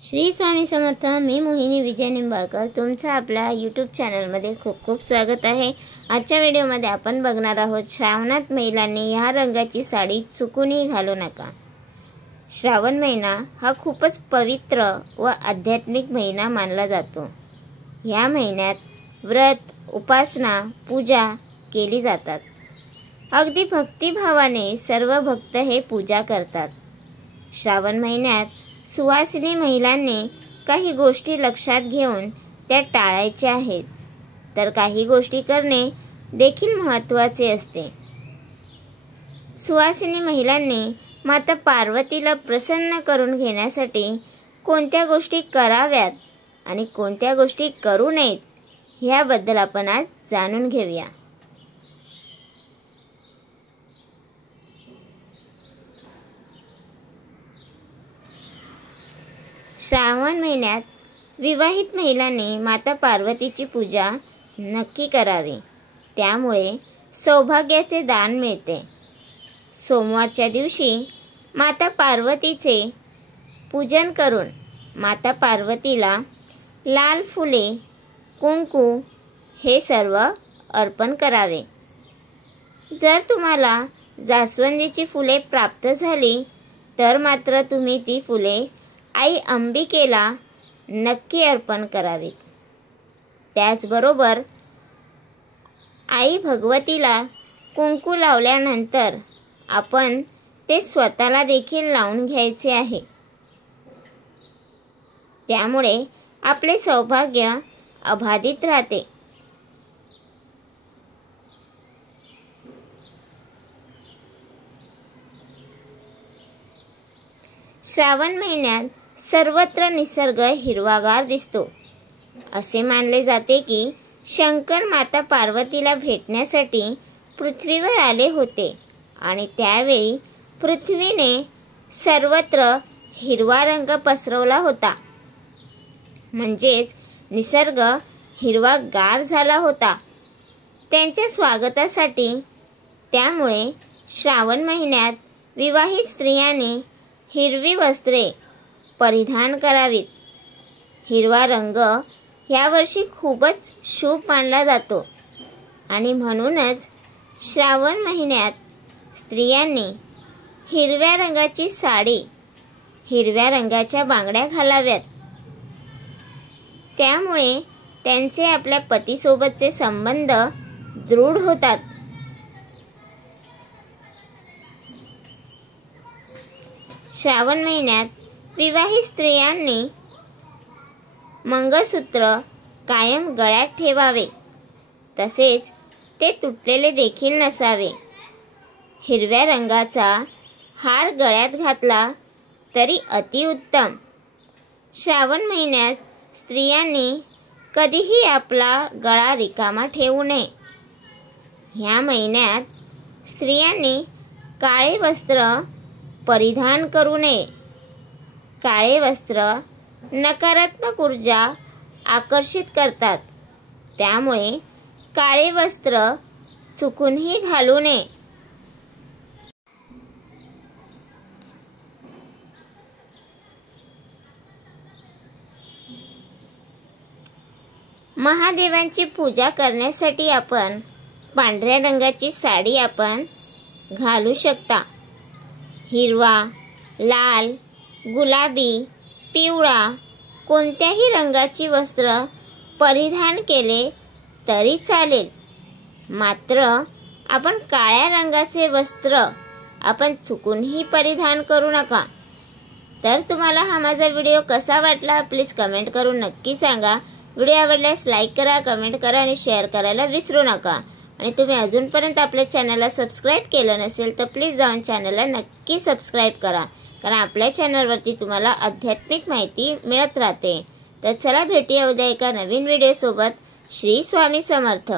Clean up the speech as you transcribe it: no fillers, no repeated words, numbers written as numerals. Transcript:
श्री स्वामी समर्थ। मी मोहिनी विजय निंबाळकर तुमचं आपल्या यूट्यूब चॅनलमध्ये खूप खूप स्वागत आहे। आजच्या व्हिडिओमध्ये आपण बघणार आहोत श्रावणात महिलांनी या रंगाची साडी चुकूनही घालू नका। श्रावण महिना हा खूपच पवित्र व आध्यात्मिक महिना मानला जातो। या महिन्यात व्रत, उपासना, पूजा केली जातात। अगदी भक्तिभावाने सर्व भक्त हे पूजा करतात। श्रावण महिन्यात सुवासिनी महिलांनी काही गोष्टी लक्षात घेऊन त्या टाळायच्या आहेत, तर काही गोष्टी करणे देखील महत्त्वाचे असते। सुवासिनी महिलांनी माता पार्वतीला प्रसन्न करून घेण्यासाठी कोणत्या गोष्टी कराव्यात आणि कोणत्या गोष्टी करू नयेत याबद्दल आपण आज जाणून घेऊया। श्रावण महिन्यात विवाहित महिलांनी माता पार्वतीची पूजा नक्की करावी, त्यामुळे सौभाग्याचे दान मिळते। सोमवारच्या दिवशी माता पार्वतीचे पूजन करून माता पार्वतीला लाल फुले, कुंकू हे सर्व अर्पण करावे। जर तुम्हाला जास्वंदीची फुले प्राप्त झाली तर मात्र तुम्ही ती फुले आई अंबिकेला नक्की अर्पण करावीत। त्याचबरोबर आई भगवतीला कुंकू लावल्यानंतर आपण ते स्वतःला देखील लावून घ्यायचे आहे, त्यामुळे आपले सौभाग्य अबाधित राहते। श्रावण महिन्यात सर्वत्र निसर्ग हिरवागार दिसतो। असे मानले जाते की शंकर माता पार्वतीला भेटण्यासाठी पृथ्वीवर आले होते आणि त्यावेळी पृथ्वीने सर्वत्र हिरवा रंग पसरवला होता, म्हणजेच निसर्ग हिरवागार झाला होता त्यांच्या स्वागतासाठी। त्यामुळे श्रावण महिन्यात विवाहित स्त्रियांनी हिरवी वस्त्रे परिधान करावीत। हिरवा रंग यावर्षी खूपच शुभ मानला जातो आणि म्हणूनच श्रावण महिन्यात स्त्रियांनी हिरव्या रंगाची साडी, हिरव्या रंगाच्या बांगड्या घालाव्यात। त्यामुळे त्यांचे आपल्या पतीसोबतचे संबंध दृढ होतात। श्रावण महिन्यात विवाहित स्त्रियांनी मंगळसूत्र कायम गळ्यात ठेवावे, तसेच ते तुटलेले देखील नसावे। हिरव्या रंगाचा हार गळ्यात घातला तरी अतिउत्तम। श्रावण महिन्यात स्त्रियांनी कधीही आपला गळा रिकामा ठेवू नये। ह्या महिन्यात स्त्रियांनी काळे वस्त्र परिधान करू नये। काळे वस्त्र नकारात्मक ऊर्जा आकर्षित करतात, त्यामुळे काळे वस्त्र चुकूनही घालू नये। महादेवांची पूजा करण्यासाठी आपण पांढऱ्या रंगाची साडी आपण घालू शकता। हिरवा, लाल, गुलाबी, पिवळा कोणत्याही रंगाची वस्त्र परिधान केले तरी चालेल, मात्र आपण काळ्या रंगाचे वस्त्र आपण चुकूनही परिधान करू नका। तर तुम्हाला हा माझा व्हिडिओ कसा वाटला प्लीज कमेंट करून नक्की सांगा। व्हिडिओ आवडल्यास लाईक करा, कमेंट करा आणि शेअर करायला विसरू नका। आणि तुम्ही अजूनपर्यंत आपल्या चॅनलला सबस्क्राईब केलं नसेल तर प्लीज जाऊन चॅनलला नक्की सबस्क्राईब करा, कारण आपल्या चॅनलवरती तुम्हाला आध्यात्मिक माहिती मिळत राहते। तर चला भेटूया उद्या एका नवीन व्हिडिओ सोबत। श्री स्वामी समर्थ।